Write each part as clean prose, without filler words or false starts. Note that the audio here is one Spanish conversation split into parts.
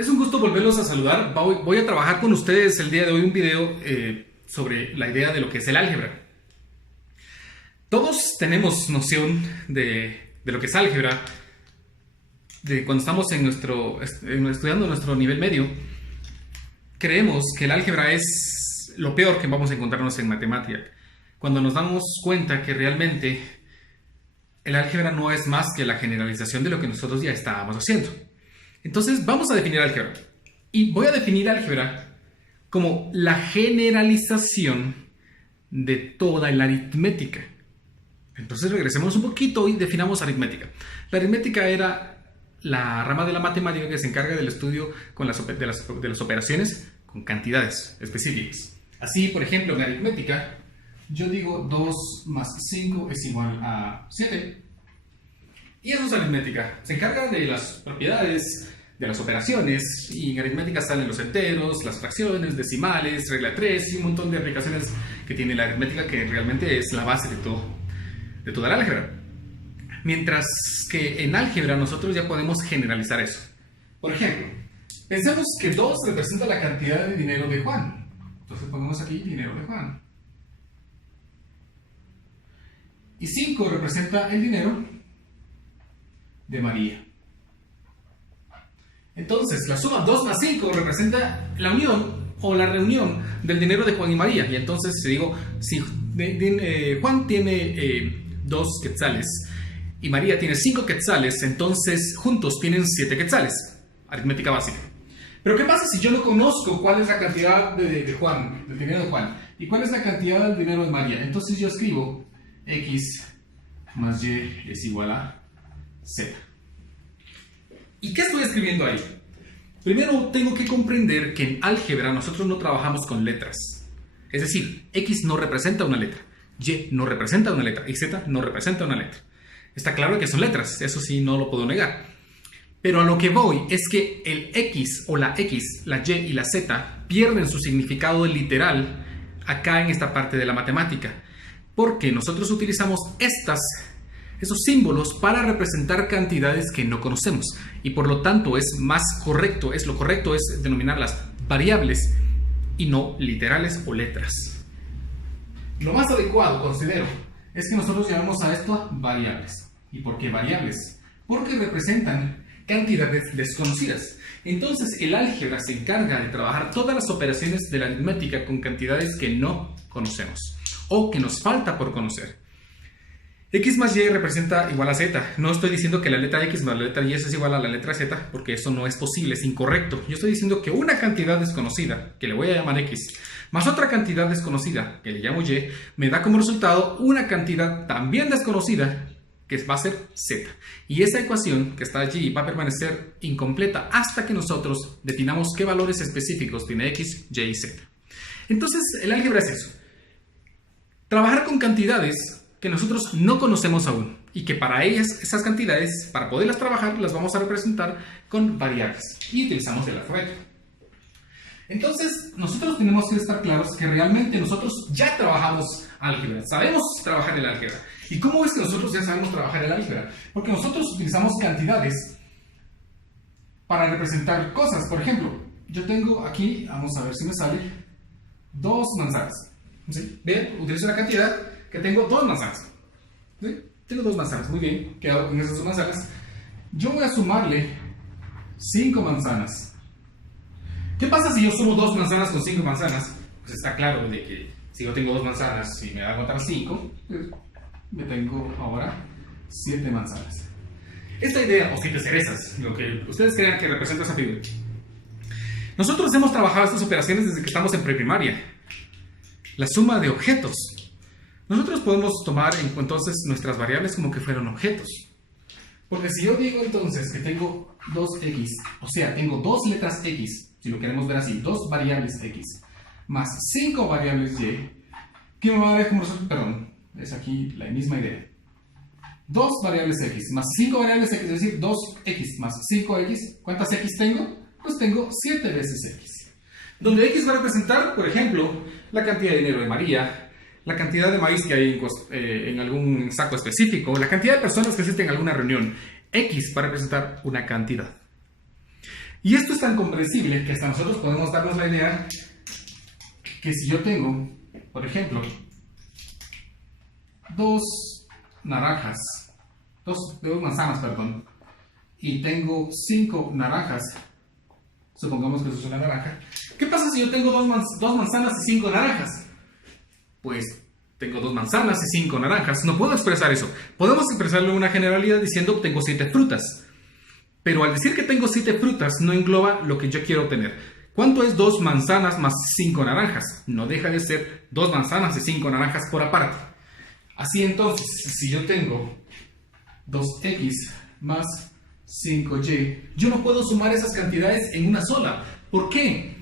Es un gusto volverlos a saludar. Voy a trabajar con ustedes el día de hoy un video sobre la idea de lo que es el álgebra. Todos tenemos noción de lo que es álgebra, de cuando estamos estudiando nuestro nivel medio. Creemos que el álgebra es lo peor que vamos a encontrarnos en matemática, cuando nos damos cuenta que realmente el álgebra no es más que la generalización de lo que nosotros ya estábamos haciendo. Entonces vamos a definir álgebra. Y voy a definir álgebra como la generalización de toda la aritmética. Entonces regresemos un poquito y definamos aritmética. La aritmética era la rama de la matemática que se encarga del estudio de las operaciones con cantidades específicas. Así, por ejemplo, en aritmética, yo digo 2 más 5 es igual a 7. Y eso es aritmética. Se encarga de las propiedades de las operaciones, y en aritmética salen los enteros, las fracciones, decimales, regla 3 y un montón de aplicaciones que tiene la aritmética, que realmente es la base de toda la álgebra. Mientras que en álgebra nosotros ya podemos generalizar eso. Por ejemplo, pensemos que 2 representa la cantidad de dinero de Juan. Entonces ponemos aquí dinero de Juan. Y 5 representa el dinero de María. Entonces, la suma 2 más 5 representa la unión o la reunión del dinero de Juan y María. Y entonces, si digo, si Juan tiene 2 quetzales y María tiene 5 quetzales, entonces juntos tienen 7 quetzales. Aritmética básica. Pero ¿qué pasa si yo no conozco cuál es la cantidad de Juan, del dinero de Juan, y cuál es la cantidad del dinero de María? Entonces yo escribo X más Y es igual a Z. ¿Y qué estoy escribiendo ahí? Primero tengo que comprender que en álgebra nosotros no trabajamos con letras. Es decir, X no representa una letra, Y no representa una letra y Z no representa una letra. Está claro que son letras, eso sí no lo puedo negar. Pero a lo que voy es que el X o la X, la Y y la Z pierden su significado literal acá en esta parte de la matemática, porque nosotros utilizamos esos símbolos para representar cantidades que no conocemos, y por lo tanto lo correcto es denominarlas variables y no literales o letras. Lo más adecuado, considero, es que nosotros llamemos a esto variables. ¿Y por qué variables? Porque representan cantidades desconocidas. Entonces el álgebra se encarga de trabajar todas las operaciones de la aritmética con cantidades que no conocemos o que nos falta por conocer. X más Y representa igual a Z. No estoy diciendo que la letra X más la letra Y es igual a la letra Z, porque eso no es posible, es incorrecto. Yo estoy diciendo que una cantidad desconocida, que le voy a llamar X, más otra cantidad desconocida, que le llamo Y, me da como resultado una cantidad también desconocida, que va a ser Z. Y esa ecuación que está allí va a permanecer incompleta hasta que nosotros definamos qué valores específicos tiene X, Y y Z. Entonces, el álgebra es eso. Trabajar con cantidades que nosotros no conocemos aún, y que para ellas, esas cantidades, para poderlas trabajar, las vamos a representar con variables, y utilizamos el alfabeto. Entonces, nosotros tenemos que estar claros que realmente nosotros ya trabajamos álgebra, sabemos trabajar el álgebra. ¿Y cómo es que nosotros ya sabemos trabajar el álgebra? Porque nosotros utilizamos cantidades para representar cosas. Por ejemplo, yo tengo aquí, vamos a ver si me sale, 2 manzanas. ¿Sí? Vean, utilizo la cantidad que tengo 2 manzanas. ¿Sí? Tengo 2 manzanas, muy bien. ¿Qué hago con esas 2 manzanas? Yo voy a sumarle 5 manzanas. ¿Qué pasa si yo sumo 2 manzanas con 5 manzanas? Pues está claro de que si yo tengo 2 manzanas y me da a contar 5, pues me tengo ahora 7 manzanas. Esta idea, o 7 cerezas, lo que ustedes crean que representa esa figura. Nosotros hemos trabajado estas operaciones desde que estamos en preprimaria. La suma de objetos. Nosotros podemos tomar entonces nuestras variables como que fueran objetos. Porque si yo digo entonces que tengo 2x, o sea, tengo 2 letras x, si lo queremos ver así, 2 variables x, más 5 variables y, ¿qué me va a dar como resultado? Perdón, es aquí la misma idea. 2 variables x más 5 variables x, es decir, 2x más 5x, ¿cuántas x tengo? Pues tengo 7 veces x. Donde x va a representar, por ejemplo, la cantidad de dinero de María, la cantidad de maíz que hay en algún saco específico, la cantidad de personas que asisten a alguna reunión. X va a representar una cantidad. Y esto es tan comprensible que hasta nosotros podemos darnos la idea que si yo tengo, por ejemplo, dos manzanas, perdón, y tengo 5 naranjas, supongamos que eso es una naranja, ¿qué pasa si yo tengo dos manzanas y 5 naranjas? Pues tengo 2 manzanas y 5 naranjas. No puedo expresar eso. Podemos expresarlo en una generalidad diciendo que tengo 7 frutas. Pero al decir que tengo 7 frutas no engloba lo que yo quiero obtener. ¿Cuánto es 2 manzanas más 5 naranjas? No deja de ser 2 manzanas y 5 naranjas por aparte. Así entonces, si yo tengo 2x más 5y, yo no puedo sumar esas cantidades en una sola. ¿Por qué?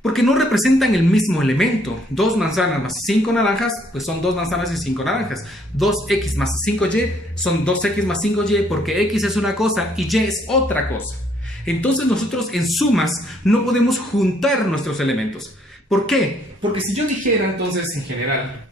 Porque no representan el mismo elemento. 2 manzanas más 5 naranjas, pues son 2 manzanas y 5 naranjas. 2x más 5y son 2x más 5y, porque x es una cosa y y es otra cosa. Entonces nosotros en sumas no podemos juntar nuestros elementos. ¿Por qué? Porque si yo dijera entonces en general,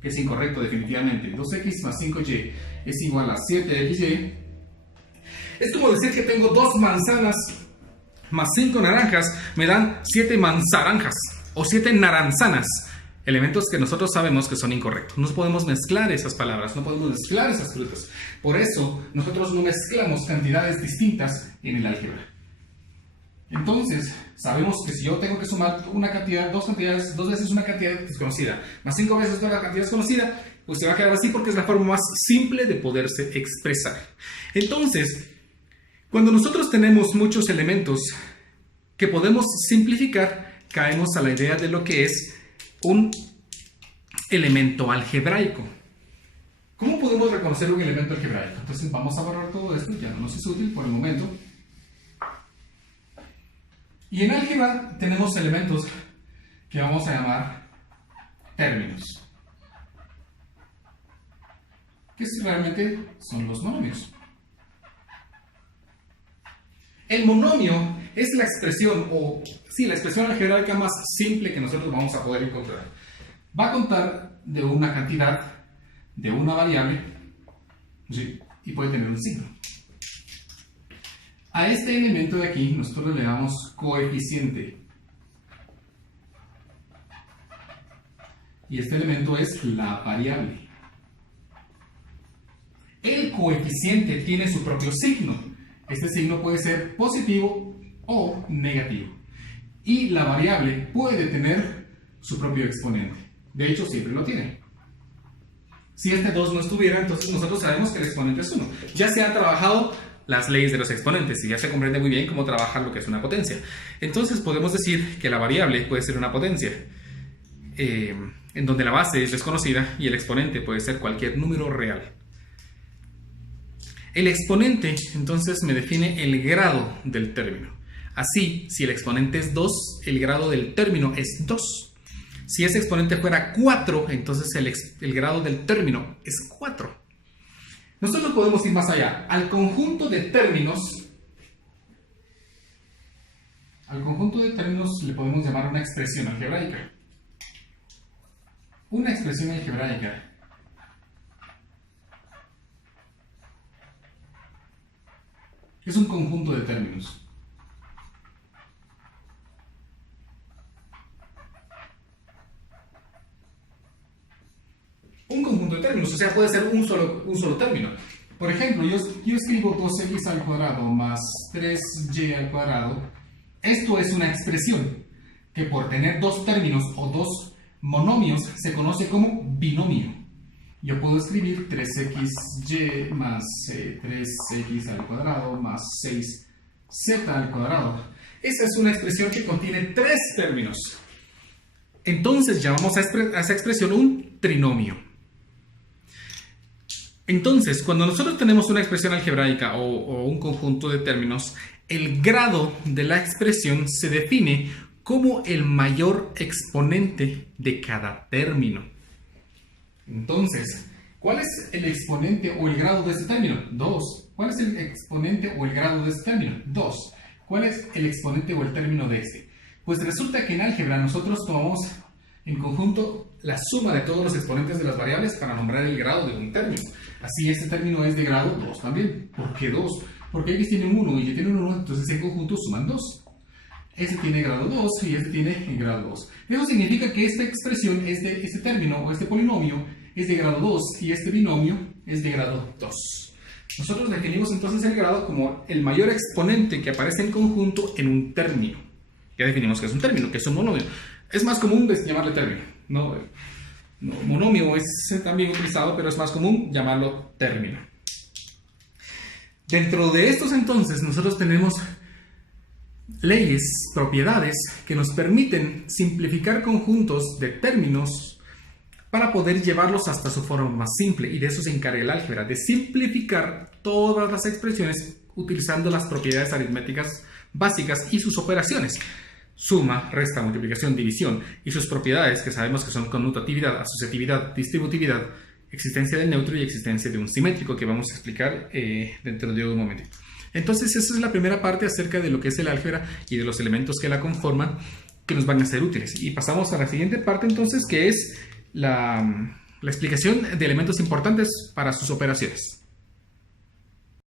que es incorrecto definitivamente, 2x más 5y es igual a 7xy, es como decir que tengo 2 manzanas más 5 naranjas me dan 7 manzaranjas o 7 naranzanas, elementos que nosotros sabemos que son incorrectos. No podemos mezclar esas palabras, no podemos mezclar esas frutas. Por eso nosotros no mezclamos cantidades distintas en el álgebra. Entonces sabemos que si yo tengo que sumar una cantidad, dos veces una cantidad desconocida más 5 veces otra cantidad desconocida, pues se va a quedar así porque es la forma más simple de poderse expresar. Entonces, cuando nosotros tenemos muchos elementos que podemos simplificar, caemos a la idea de lo que es un elemento algebraico. ¿Cómo podemos reconocer un elemento algebraico? Entonces vamos a borrar todo esto, ya no nos es útil por el momento. Y en álgebra tenemos elementos que vamos a llamar términos, que realmente son los monomios. El monomio es la expresión, la expresión algebraica más simple que nosotros vamos a poder encontrar. Va a contar de una cantidad, de una variable, ¿sí? Y puede tener un signo. A este elemento de aquí nosotros le damos coeficiente. Y este elemento es la variable. El coeficiente tiene su propio signo. Este signo puede ser positivo o negativo. Y la variable puede tener su propio exponente. De hecho, siempre lo tiene. Si este 2 no estuviera, entonces nosotros sabemos que el exponente es 1. Ya se han trabajado las leyes de los exponentes y ya se comprende muy bien cómo trabajar lo que es una potencia. Entonces podemos decir que la variable puede ser una potencia, en donde la base es desconocida y el exponente puede ser cualquier número real. El exponente entonces me define el grado del término. Así, si el exponente es 2, el grado del término es 2. Si ese exponente fuera 4, entonces el grado del término es 4. Nosotros podemos ir más allá. Al conjunto de términos le podemos llamar una expresión algebraica. Una expresión algebraica es un conjunto de términos. Un conjunto de términos, o sea, puede ser un solo término. Por ejemplo, yo escribo 2x al cuadrado más 3y al cuadrado. Esto es una expresión que por tener 2 términos o 2 monomios se conoce como binomio. Yo puedo escribir 3xy más 3x al cuadrado más 6z al cuadrado. Esa es una expresión que contiene 3 términos. Entonces llamamos a esa expresión un trinomio. Entonces, cuando nosotros tenemos una expresión algebraica o un conjunto de términos, el grado de la expresión se define como el mayor exponente de cada término. Entonces, ¿cuál es el exponente o el grado de este término? 2. ¿Cuál es el exponente o el grado de este término? 2. ¿Cuál es el exponente o el término de este? Pues resulta que en álgebra nosotros tomamos en conjunto la suma de todos los exponentes de las variables para nombrar el grado de un término. Así este término es de grado 2 también. ¿Por qué 2? Porque X tiene un 1 y Y tiene un 1, entonces en conjunto suman 2. Este tiene grado 2 y este tiene grado 2. Eso significa que esta expresión, este término o este polinomio es de grado 2 y este binomio es de grado 2. Nosotros definimos entonces el grado como el mayor exponente que aparece en conjunto en un término. Ya definimos que es un término, que es un monomio. Es más común llamarle término. Monomio es también utilizado, pero es más común llamarlo término. Dentro de estos entonces nosotros tenemos leyes, propiedades que nos permiten simplificar conjuntos de términos para poder llevarlos hasta su forma más simple, y de eso se encarga el álgebra, de simplificar todas las expresiones utilizando las propiedades aritméticas básicas y sus operaciones: suma, resta, multiplicación, división, y sus propiedades que sabemos que son conmutatividad, asociatividad, distributividad, existencia del neutro y existencia de un simétrico, que vamos a explicar dentro de un momentito. Entonces esa es la primera parte acerca de lo que es el álgebra y de los elementos que la conforman, que nos van a ser útiles. Y pasamos a la siguiente parte entonces, que es la explicación de elementos importantes para sus operaciones.